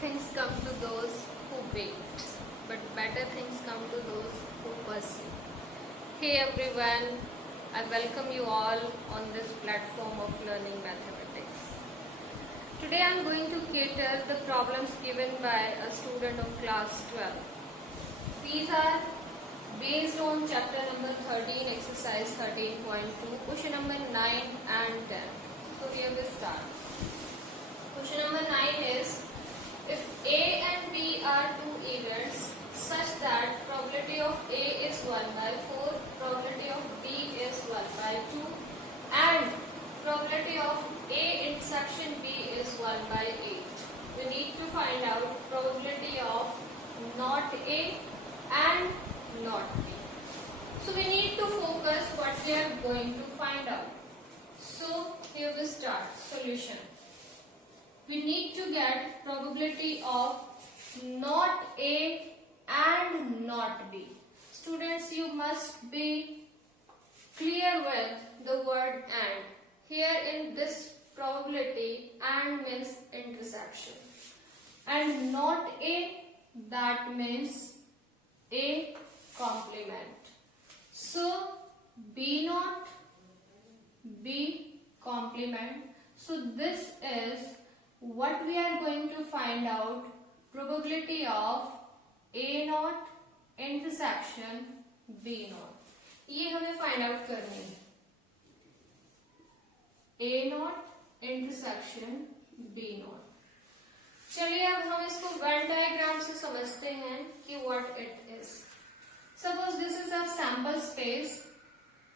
things come to those who wait, but better things come to those who pursue. Hey everyone, I welcome you all on this platform of learning mathematics. Today I am going to cater the problems given by a student of class 12. These are based on chapter number 13, exercise 13.2, question number 9 and 10. So here we start. Question number 9 is, if A and B are two events such that probability of A is 1 by 4, probability of B is 1 by 2 and probability of A intersection B is 1 by 8. We need to find out probability of not A and not B. So we need to focus what we are going to find out. So here we start. Solution. We need to get probability of not A and not B. Students, you must be clear with the word and. Here in this probability, and means intersection. And not A, that means A complement. So B not, B complement. So this is what we are going to find out, probability of A naught intersection B naught. ये हमें find out करनी है. A naught intersection B naught. चलिए अब हम इसको Venn diagram से समझते हैं कि what it is. Suppose this is a sample space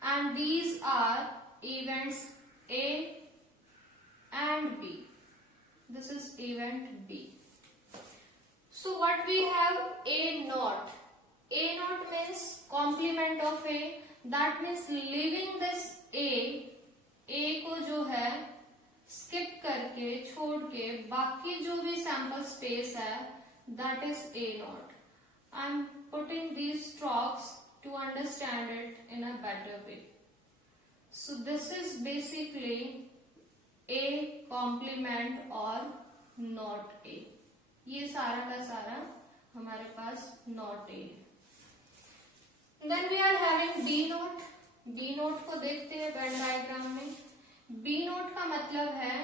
and these are events A and B. This is event B. So what we have A naught. A naught means complement of A. That means leaving this A को जो है skip करके छोड़ के बाकी जो भी sample space है that is A naught. I am putting these strokes to understand it in a better way. So this is basically A complement और not A. ये सारा का सारा हमारे पास not A है. Then we are having B naught. B naught को देखते हैं Venn diagram में. B naught का मतलब है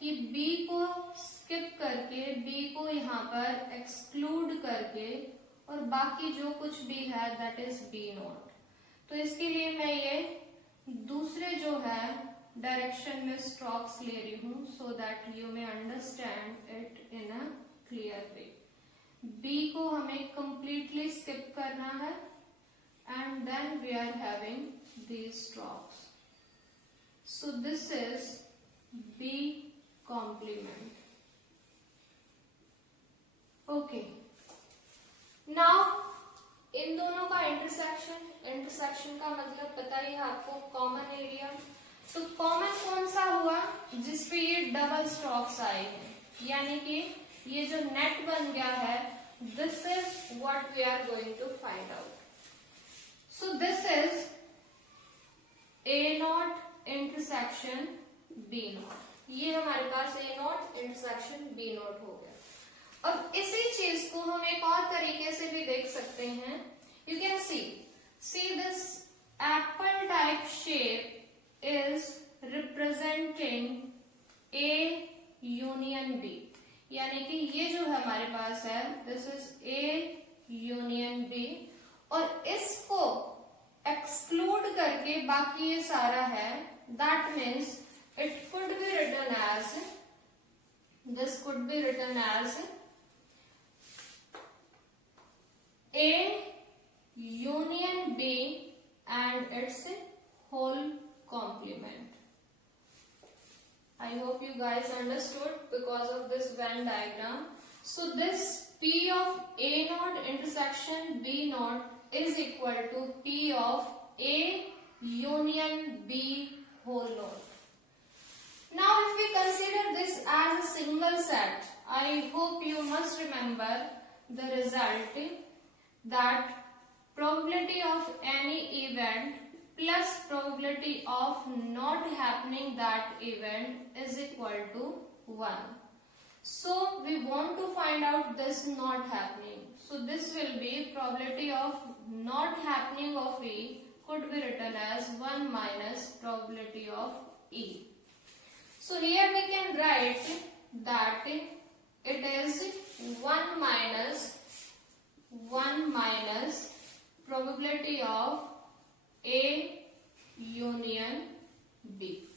कि B को skip करके B को यहाँ पर exclude करके और बाकी जो कुछ भी है that is B naught. तो इसके लिए मैं ये दूसरे जो है डायरेक्शन में स्ट्रोक्स ले रही हूं so that you may understand it in a clear way. B को हमें completely skip करना है and then we are having these strokes. So this is B complement. Okay. Now इन दोनों का इंटरसेक्शन का मतलब पता ही है आपको, कॉमन एरिया. तो कॉमन कौन सा हुआ जिसपे ये डबल स्ट्रोक्स आए हैं, यानी कि ये जो नेट बन गया है, this is what we are going to find out. So this is A not intersection B not. ये हमारे पास A not intersection B not हो गया. अब इसी चीज को हम एक और तरीके से भी देख सकते हैं. You can see this Apple type shape is representing A union B. यानी कि ये जो है हमारे पास है this is A union B और इसको exclude करके बाकी ये सारा है, that means it could be written as, this could be written as A union B and its whole complement. I hope you guys understood because of this Venn diagram. So this P of A naught intersection B naught is equal to P of A union B whole naught. Now if we consider this as a single set, I hope you must remember the result that probability of any event plus probability of not happening that event is equal to 1. So we want to find out this not happening. So this will be probability of not happening of E could be written as 1 minus probability of E. So here we can write that it is 1 minus probability of A union B.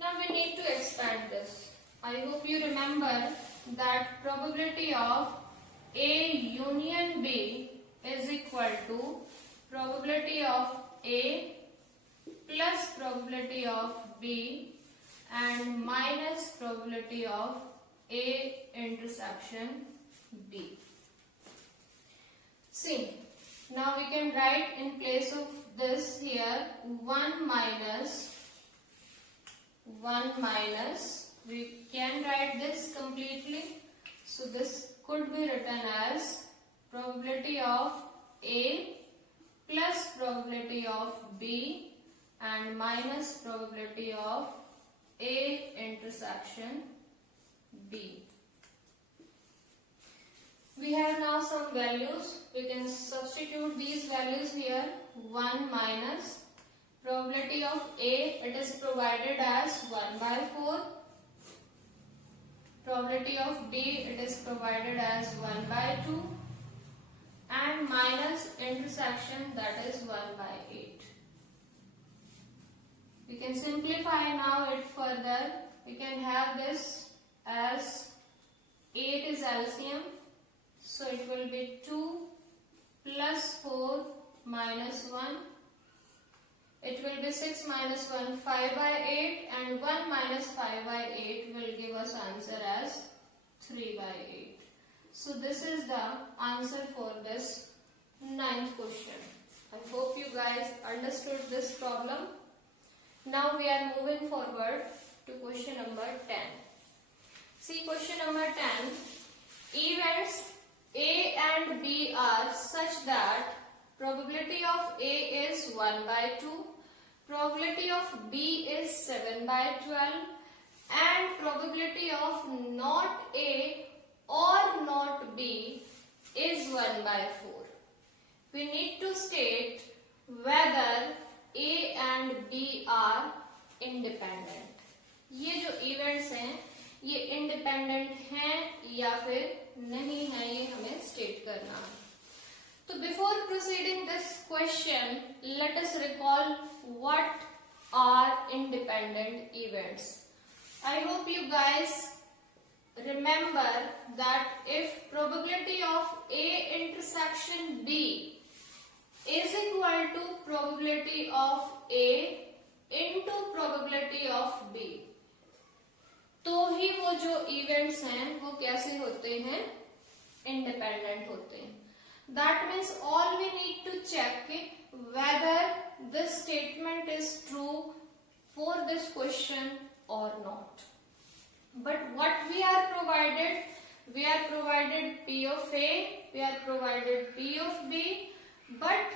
Now we need to expand this. I hope you remember that probability of A union B is equal to probability of A plus probability of B and minus probability of A intersection B. See, now we can write in place of this here 1 minus, we can write this completely. So this could be written as probability of A plus probability of B and minus probability of A intersection B. We have now some values. We can substitute these values here. 1 minus probability of A, it is provided as 1 by 4. Probability of B, it is provided as 1 by 2. And minus intersection, that is 1 by 8. We can simplify now it further. We can have this as 8 is LCM. So it will be 2 plus 4 minus 1. It will be 6 minus 1, 5 by 8, and 1 minus 5 by 8 will give us answer as 3 by 8. So this is the answer for this 9th question. I hope you guys understood this problem. Now we are moving forward to question number 10. See, question number 10. Events A and B are such that probability of A is 1 by 2, probability of B is 7 by 12, and probability of not A or not B is 1 by 4. We need to state whether A and B are independent. ये जो events हैं ये independent हैं या फिर नहीं हैं, ये हमें state करना है. So before proceeding this question, let us recall what are independent events. I hope you guys remember that if probability of A intersection B is equal to probability of A into probability of B, तो ही वो जो events हैं वो कैसे होते हैं, independent होते हैं. That means all we need to check whether this statement is true for this question or not. But what we are provided P of A, we are provided P of B, but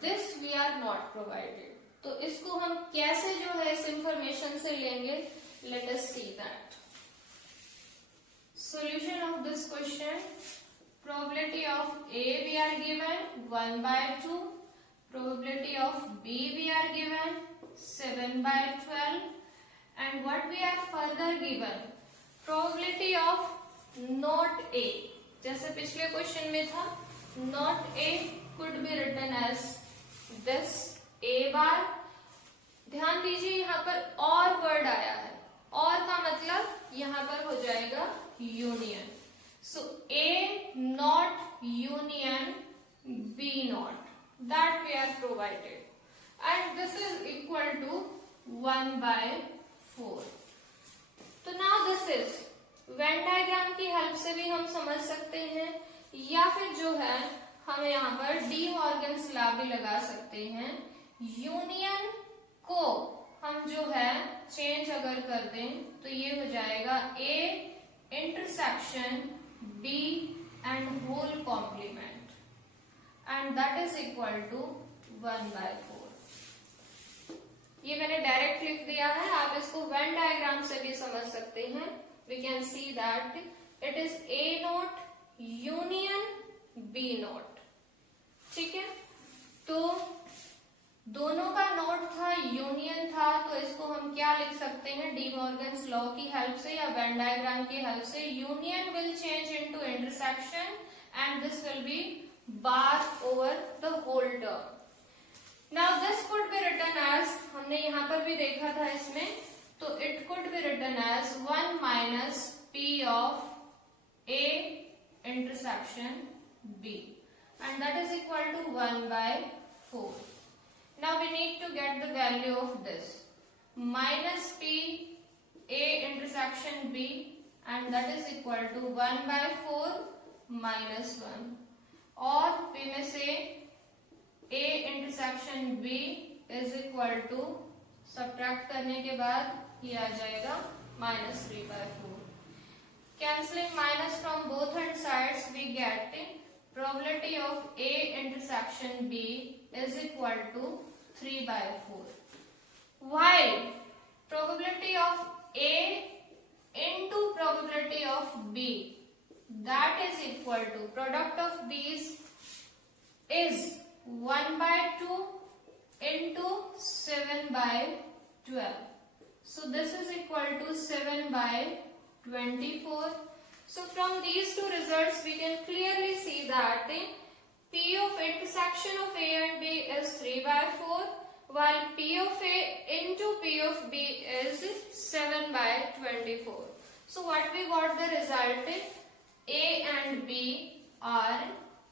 this we are not provided. तो इसको हम कैसे जो है इस information से लेंगे? Let us see that. Solution of this question. Probability of A we are given 1 by 2. Probability of B we are given 7 by 12. And what we are further given? Probability of not A. जैसे पिछले question में था, not A could be written as this A bar. ध्यान दीजिए यहाँ पर और word आया है, और का मतलब यहाँ पर हो जाएगा union. So A not union B not, that we are provided, and this is equal to 1 by 4. तो now this is Venn diagram की हेल्प से भी हम समझ सकते हैं, या फिर जो है हम यहाँ पर डी मॉर्गन्स लॉ भी लगा सकते हैं. यूनियन को हम जो है चेंज अगर कर दें तो ये हो जाएगा A intersection B and whole complement, and that is equal to 1 by 4. ये मैंने डायरेक्ट लिख दिया है, आप इसको वेन डायग्राम से भी समझ सकते हैं. we can see that it is A naught union B naught. ठीक है, तो दोनों का नोट था, यूनियन था, तो इसको हम क्या लिख सकते हैं, डी मॉर्गन्स लॉ की हेल्प से या वेन डायग्राम की हेल्प से, union will change into intersection and this will be bar over the whole term. Now this could be written as, हमने यहाँ पर भी देखा था इसमें, तो it could be written as 1 minus P of A intersection B and that is equal to 1 by 4. Now we need to get the value of this. Minus P A intersection B and that is equal to 1 by 4 minus 1. Or we may say A intersection B is equal to, subtract करने के बाद ये आ जाएगा minus 3 by 4. Cancelling minus from both hand sides, we get probability of A intersection B is equal to 3 by 4. While probability of A into probability of B, that is equal to product of B's is 1 by 2 into 7 by 12. So this is equal to 7 by 24. So from these two results we can clearly see that P of intersection of A and B is 3 by 4 while P of A into P of B is 7 by 24. So what we got the result, A and B are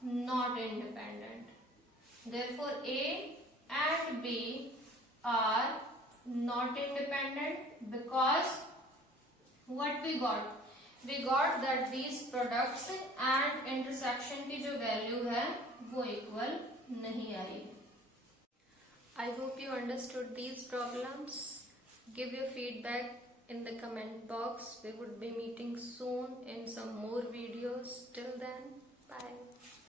not independent. Therefore A and B are not independent because what we got that these products and intersection की जो value है वो equal नहीं आई. I hope you understood these problems. Give your feedback in the comment box. We would be meeting soon in some more videos. Till then, bye.